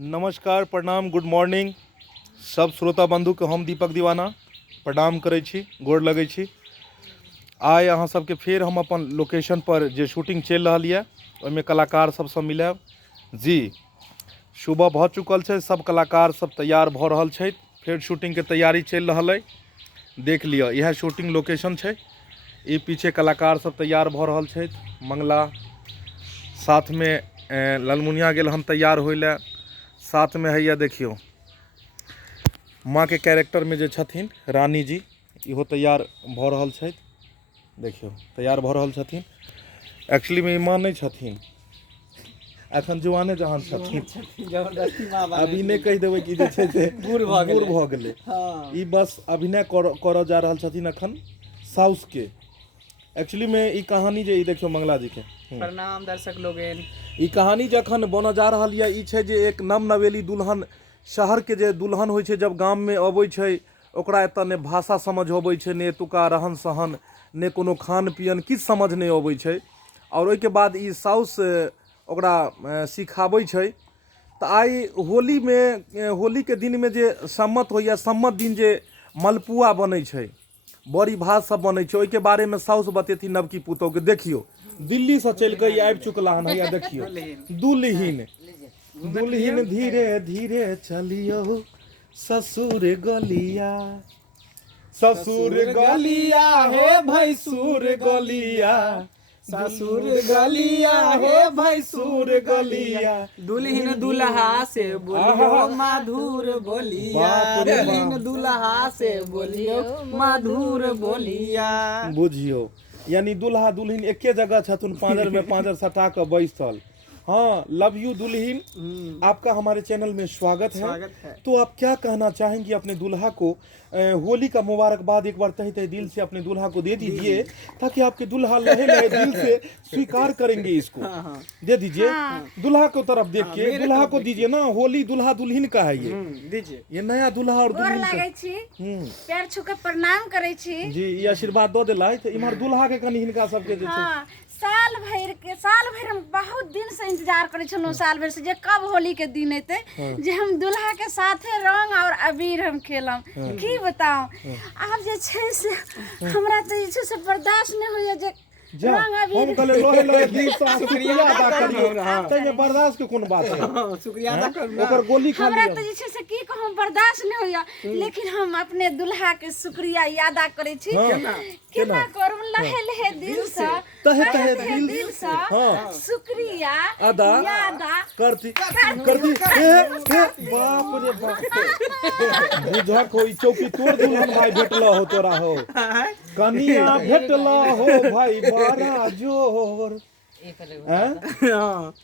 नमस्कार, प्रणाम, good morning सब श्रोता बंधु के हम दीपक दीवाना प्रणाम करै छी, गोर लगै छी। आइ अहाँ सबके फेर हम अपन लोकेशन पर जे शूटिंग चल रहा है ओहिमे कलाकार सबसँ मिलब। जी सुबह भऽ चुकल छै, सब कलाकार सब तैयार भऽ रहल छै, फेर शूटिंग के तैयारी चल रहा है। देख लिअ, यह शूटिंग लोकेशन छै। ई पीछे कलाकार सब तैयार भऽ रहल छै। मंगला साथ में ललमुनिया गेल हम तैयार होइ लए। साथ में हैया देखियो माँ के कैरेक्टर में जे छथिन रानी जी, इहो तैयार भऽ रहल छै। देखियो तैयार भऽ रहल छथिन। एक्चुअली में ई माँ नहीं छथिन, एखन जवाने जहान छथिन। अभिनय कहि देबै कि जे छै से बूढ़ भऽ गेलै। ई बस अभिनय करऽ जा रहल छथिन अखन साउस के। एक्चुअली में ई कहानी जे ई देखियो मंगला जी के प्रणाम दर्शक लोगन। ई कहानी जखन बनऽ जा रहल यऽ, ई छै जे एक नव नवेली दुल्हन, शहर के जे दुल्हन होइ छै जब गाम में अबै छै, ओकरा एतऽ ने भाषा समझ अबै छै, ने एतुका रहन सहन, ने कोनो खान पियन किछु समझ नहीं अबै छै। और ओहिके बाद ई साउस ओकरा सिखाबै छै। तऽ आइ होली में, होली के दिन में जे सम्मत होइया, सम्मत दिन जे मलपुआ बनै छै, बड़ी भात सब बनै छै, ओहिके बारे में साउस बतेथिन नवकी पुतोह के। देखियो दिल्ली से चल के आबि चुकला हन। हैया देखियो दुल्हिन दुल्हिन धीरे धीरे चलियो ससुर गलिया, ससुर गलिया हे भैसुर गलिया, ससुर गलिया हे भैसुर गलिया। दुल्हन दुल्हा से बोलियो मधुर बोलिया, बाप रे बाप। दुल्हन दुल्हा से बोलियो मधुर बोलिया। बुझियो यानी दुल्हा दुल्हन एके जगह छथुन, पांजर में पांजर सटा कर बैसल। हाँ, लव यू दुल्हन, आपका हमारे चैनल में स्वागत है। तो आप क्या कहना चाहेंगी अपने दुल्हा को? होली का मुबारकबाद एक बार तहे तहे दिल से अपने दुल्हा को दे दीजिए, ताकि आपके दुल्हा लहे लहे दिल से स्वीकार करेंगे इसको। दे दीजिए दुल्हा को तरफ देख के, दुल्हा को दीजिए ना। होली दुल्हा दुल्हन का है ये, दीजिए। ये नया दुल्हा और दुल्हन का। पैर छू के प्रणाम करे छी जी, ये आशीर्वाद दो दिलाइत। इमहर दुल्हा के कनी हिनका सबके जे छै साल भर हम बहुत दिन से इंतजार करे छलहुँ, साल भर से जे कब होली के दिन एते, जे हम दुल्हा के साथे रंग और अबीर हम खेलम। की बताऊं, आब जे छै से हमरा तो जे छै से बर्दाश्त नहीं होइए जे जा हम कहले लोहे लोहे दिल से शुक्रिया अदा करियो। तै में बर्दाश्त के कोन बात है? शुक्रिया अदा करू। ओकर गोली खा हमरा लिया। तो जे छै से की कहूं, बर्दाश्त नहीं होइए, लेकिन हम अपने दुल्हा के शुक्रिया अदा करे छी। केना करू, लहे लहे दिल से, तहे दिल से शुक्रिया अदा करती ए बाप रे बाप। बुझा कोई चौकी तोड़ दुल्हन भाई भेटला हो तोरा हो, कनिया भेटला हो भाई बड़ा जोर।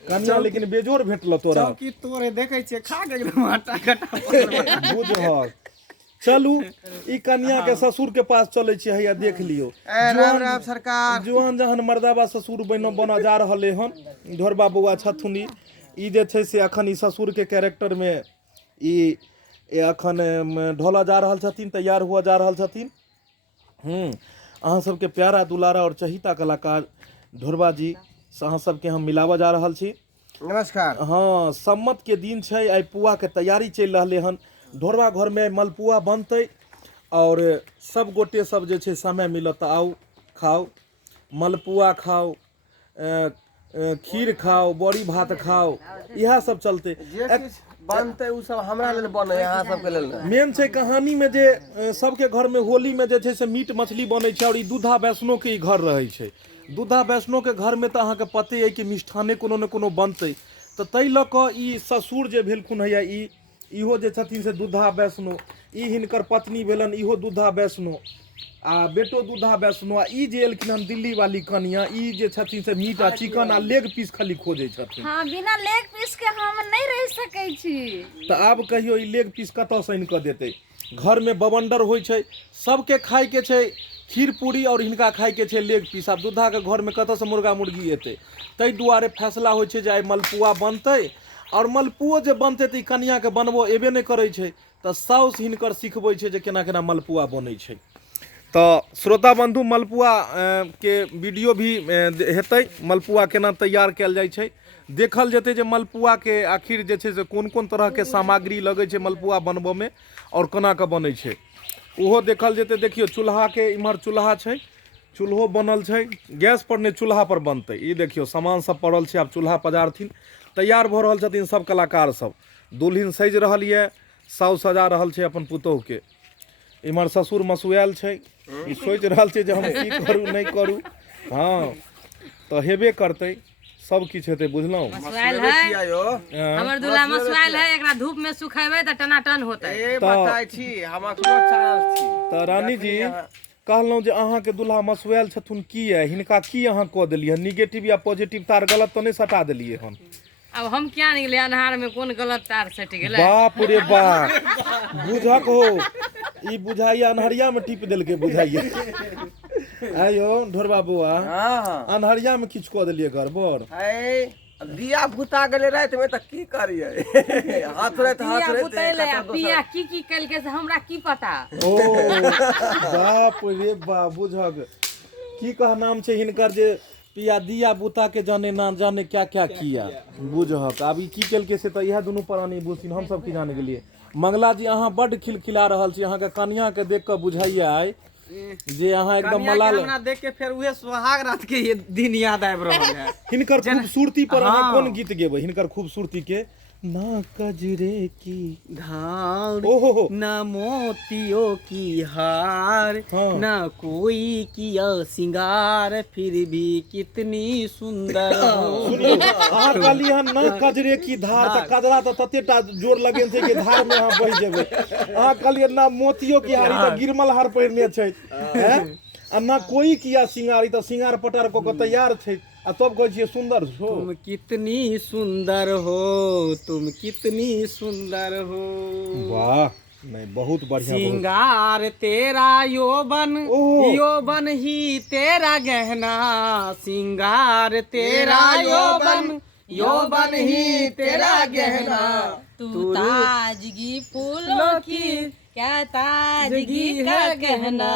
कनिया लेकिन बेजोर भेटल तोरा। चौकी तोरे देखे छे खा के एकदम आटा कटा। बुझ चलू ई कन्या के ससुर के पास चले छी। हैया देख लियो राम राम सरकार। जवान जहन मर्दाबा ससुर बना जा रहले हन, ढोरबा बउआ छथुन। ई जे छै से अखन ई ससुर के कैरेक्टर में ई अखन ढोला जा रहल छथिन, तैयार हुआ जा रहल छथिन। अहाँ सबके प्यारा दुलारा और चहिता कलाकार ढोरबा जी से अहाँ सबके हम मिलावा जा रहल छी। नमस्कार। हाँ, सम्मत के दिन छै, आई पुआ के तैयारी चल रहले हन। ढोरबा घर में मलपुआ बनते और सब गोटे सब जे छै समय मिलत आओ खाओ, मलपुआ खाओ, खीर खाओ, बड़ी भात खाओ, यह सब चलते बनते उ सब हमरा लेल बने, यहाँ सबके लेल नहीं। मेन छै कहानी में जे सबके घर में होली में जे छै से मीट मछली बनै छै। और ई दूधा वैष्णो के ई घर रहै छै। दूधा वैष्णो के घर में तो अहाँ के पते है कि मिष्ठाने कोनो न कोनो बनते। तो तै लऽ कऽ ई ससुर जे भेलखुन हैया, इहो जे छथिन से दूधा वैष्णो, ई हिनकर पत्नी भेलन इहो दूधा वैष्णो, आ बेटो दूधा वैष्णो। आ ई जे एलखिन हन दिल्ली वाली कनिया, ई जे छथिन से मीट आ चिकन आ लेग पीस खाली खोजे छथिन। हाँ, बिना लेग पीस के हम नहीं रह सकै छी। तो आब कहियो ई लेग पीस कतऽ से इनके देते? घर में बवंडर होइ छै, सबके खाय के छै खीर पूरी और हिनका खाय के छै लेग पीस। आब दूधा के घर में कतऽ से मुर्गा मुर्गी एतै? तै दुआरे फैसला होइ छै जे आइ मलपुआ बनतै। और मलपुओ जे बनते तो कनिया के बनबो एबे नहीं करे छै, तो साउस हिनकर सिखबै छै जे केना केना मलपुआ बनै छै। तो श्रोता बंधु मलपुआ के वीडियो भी हेतै, मलपुआ केना तैयार कयल जाइ छै। देखल जेतै जे मलपुआ के आखिर जे छै से कोन कोन तरह के सामग्री लगै छै मलपुआ बनबऽ में और कोना के बनै छै ओहो देखल जेतै। देखियो चूल्हा के इम्हर चूल्हा छै, चूल्हो बनल छै, गैस पर नहीं चूल्हा पर बनतै। ई देखियो सामान सब पड़ल छै, आब चूल्हा पजारथिन, तैयार भऽ रहल छथिन सब कलाकार सब। दुल्हिन सजि रहल ये, साउ सजा रहल छै अपन पुतोह के। इम्हर ससुर मसुआल छै, ई सोचि रहल छै जे हम की करू नहीं करू। हाँ तो हेबे करतै, सब किछु हेतै, बुझलहुँ। मसुआल है हमर दूल्हा मसुआल है, एकरा धूप में सुखेबै त टनाटन होतै। ए बताइ छी हम अखनो चाहल छी। तऽ रानी जी कहलहुँ जे अहाँके दूल्हा मसुआल छथुन, की है हिनका की अहाँ कऽ देलियै, निगेटिव या पॉजिटिव तार गलत तो नहीं सटा देलियै हन? अब हम क्या निकले अन्हार में कोन गलत तार सट गेलै। बाप रे बाप, बुझक हो, ई बुझाइए अन्हरिया में टिप देलकै बुझाइए। आयो ढोरबा बौआ, हाँ अन्हरिया में किछु कऽ देलियै गड़बड़। है दिया भूता गेले रात में त की करिए। हाथ रे पिया बुतैले आ पिया की कलके से हमरा की पता। ओ बाप रे बाप, बुझक की कह नाम छै हिनकर जे पिया दिया बुता के जाने ना जाने क्या क्या किया, बुझक। आब ई की केलकै से तऽ इएह दुनू प्राणी बुझथिन, हम सब की जाने गेलियै। मंगला जी अहाँ बड्ड खिलखिला रहल छी, अहाँके कन्या के देख कऽ बुझाइए आइ जे अहाँ एकदम मलाल। हमरा देख के फिर उहे सुहाग रात के ये दिन याद आबि रहल है। हिनकर खूबसूरती पर अहाँ कोन गीत गेबै हिनकर खूबसूरती के? ना कजरे की धार ओहो ना मोतियों की हार, हाँ। ना कोई किया सिंगार, फिर भी कितनी सुंदर हो। सुनियो अहाँ कहली हन ना कजरे की धार, त कजरा त ततेटा जोर लगेन छै कि धार में अहाँ बहि जेबै। अहाँ कहलियै ना मोतियो की हार, ई त गिरमल हार पहिरने छै, हैं? आ ना कोई किया सिंगार, ई त सिंगार पटार क के तैयार छै, आ तब कहै छियै सुंदर छो। तुम कितनी सुंदर हो, तुम कितनी सुंदर हो। वाह, नहीं बहुत बढ़िया, बहुत। सिंगार तेरा यौवन, ओह। यौवन ही तेरा गहना, सिंगार तेरा यौवन, यौवन ही तेरा गहना। तू ताजगी फूलों की क्या ताजगी का गहना।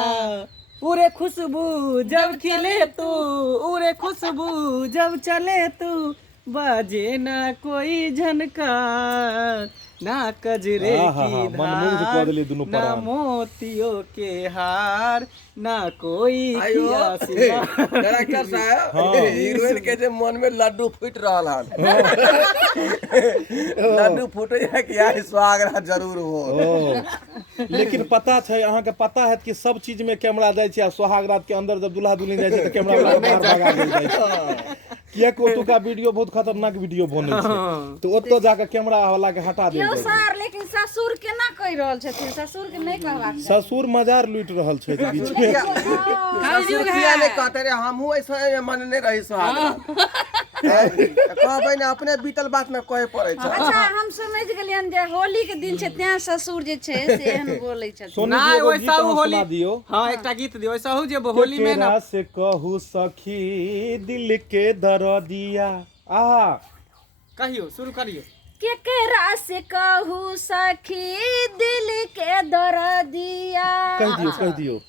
पूरे खुशबू जब खिले तू, उरे खुशबू जब चले तू, बाजे ना कोई झनकार, ना कजरे आहा, की मनमोहक कऽ देलियै दुनू धार, ना प्राण। मोतियों के हार, ना कोई आयो किया सिंगार। डायरेक्टर साहब हाँ। हीरोइन के जे मन में लड्डू फूट रहल हन। लड्डू फूटे है कि आई सुहागरा जरूर हो। ओ, लेकिन पता छै अहाँके पता है कि सब चीज में कैमरा जाइ छै, आ सोहाग रात के अंदर जब दुल्हा दुल्हन जाइ छै त कैमरा वाला बाहर भगा देल जाइ छै। किया कि ओतुका वीडियो बहुत खतरनाक वीडियो बनै छै, तो ओतऽ जाके कैमरा वाला के हटा देल यौ जाइ छै। सर लेकिन ससुर केना कहि रहल छथिन, ससुर के नहीं कहबाक चाही। ससुर मजार लूटि रहल छै बीच में। ससुर किया नहीं कहते रे, हमहू ऐसा मन नहीं रही सुहागरा। कहबै ने अपने बीतल बात में कहे पड़े छै। अच्छा हम समझ गेलियन जे होली के दिन छै तें ससुर जे छै से एहन बोलै छथिन। सोनू जी नहीं एगो वैसा गीत अहाँ होली सुना दियो। हाँ एक गीत दियो वैसा हो जे होली में ना। केकरा से कहू सखी दिल के दर्दिया। आहा कहियो शुरू करियो। केकरा से कहू सखी दिल के दर्दिया, कह दियो।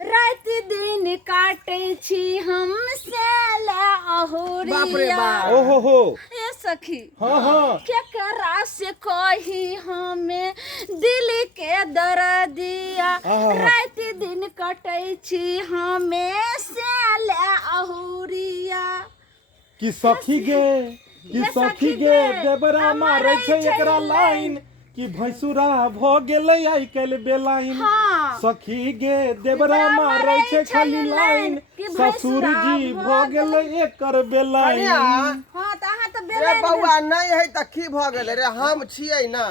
रात दिन काटे छी हम से बाप रे अहुरिया। बाप। ओहो हो, ए सखी हाँ हाँ, केकरा से कही हमें दिल के दर्दिया, आहा। रात दिन कटे छी हमें से अहुरिया। कि सखी गे देबरा मारै छै एकरा लाइन, कि भैंसुरा भ गेलै आइ काल्हि बेलाइन। हाँ। सखी गे देबरा मारै छै खाली लाइन, कि ससुर जी भ गेलै एकर बेलाइन। कन्या, हाँ तो अहाँ तो रे बेलाइन बौआ नहीं है त की भ गेले रे, हम छियै ना,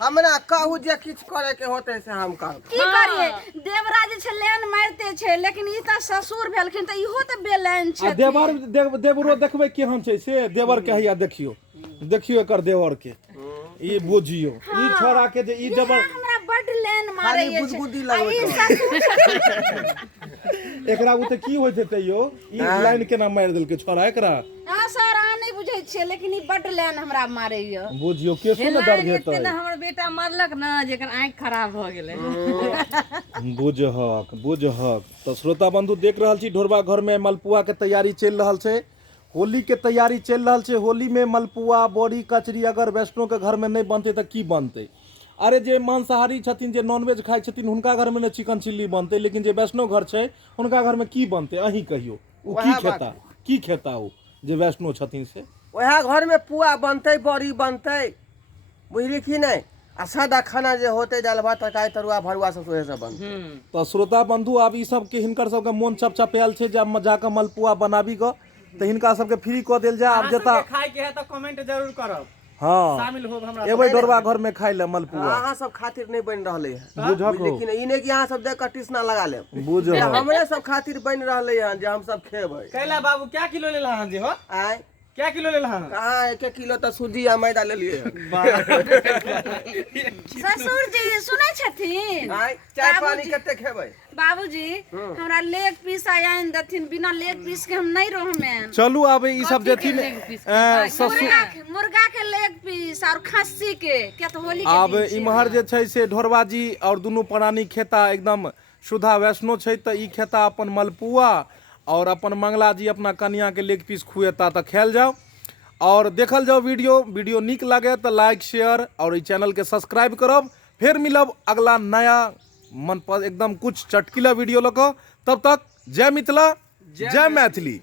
हमरा कहू जे किछ करे के होते से हम कहब। की करिए, देवरा जे छै लेन मारते छै, लेकिन ई त ससुर भेलखिन त इहो त बेलाइन आ छै। देवरो देखबै केहन छै से देवर के हैया देखियो एकर देवर के, ई बुझियो ई छोरा के जे ई देवर हमरा बड लेन मारे खाली छै। बुदबुदी आ लगबै ई छै। ससुर एकरा उ त की होइत हेतै यौ, ई लाइन केना मारि देलकै छोरा एकरा। हां सर अहाँ नहीं बुझै छियै, लेकिन ई बड लेन हमरा मारे य। बुझियो केसो न दर्द हेतै। हमर बेटा मरलक ना जेकर आँखि खराब भ गेलै। बुझहक। तो श्रोता बंधु देख रहल छी ढोरबा घर में मलपुआ के तैयारी चलि रहल छै, होली के तैयारी चल रहा है। होली में मलपुआ बड़ी कचरी अगर वैष्णो के घर में नहीं बनते तो की बनते? अरे जे मांसाहारी छथिन, जे नॉनवेज खाइ छथिन, हुनका घर में ने चिकन चिल्ली बनते, लेकिन जे वैष्णो घर छै हुनका घर में की बनते? अहीं कहियो उ की खेता उ जे वैष्णो छथिन से? वएह घर में पुआ बनते, बड़ी बनते, बुझली कि नहीं? आ सादा खाना जे होते दाल भात तरकारी तरुआ भरुआ सब सोहे सब बनते। तो श्रोता बंधु आब ई सब के हिनकर सब के मोन चपचपायल छै जे अब जाके मलपुआ बनाबी ग तो हिनका सब के फ्री क देल जाए। आब जता खाए के है तो कमेंट जरूर करब, हाँ शामिल हो हमरा। एबै डोरवा घर में खाइ ले मलपुआ। अहाँ सब खातिर नहीं बन रहले है, बुझक हो लेकिन इने कि अहाँ सब देख के टिसना लगा ले। बुझ हमरे सब खातिर बन रहले है जे हम सब खेबै। कैला बाबू क्या किलो ले लहन जी हो? आय क्या किलो ले लहन? कहाँ 1 किलो तो सूजी आ मैदा ले लिए। ससुर जी सुनै छथिन? आय चाय पानी कते खेबै? बाबूजी हमरा लेग पीस आइन देथिन, बिना लेग पीस के हम नहीं रहमेन। चलू आब ई सब जेथिन ससुर मुर्गा के लेग पीस और खस्सी के क्या तो होली के आब दिन छै। इम्हर जे छै से ढोरबाजी और दुनू प्राणी खेता एकदम सुधा वैष्णो छै त ई खेता अपन मलपुआ और अपन मंगला जी अपना कन्या के लेग पीस खुएता तो खायल जाओ और देखल जाओ। वीडियो नीक लगे तो लाइक शेयर और ई चैनल के सब्सक्राइब करब। फिर मिलब अगला नया मन पर एकदम कुछ चटकीला वीडियो लको। तब तक जय मिथिला, जय मैथिली।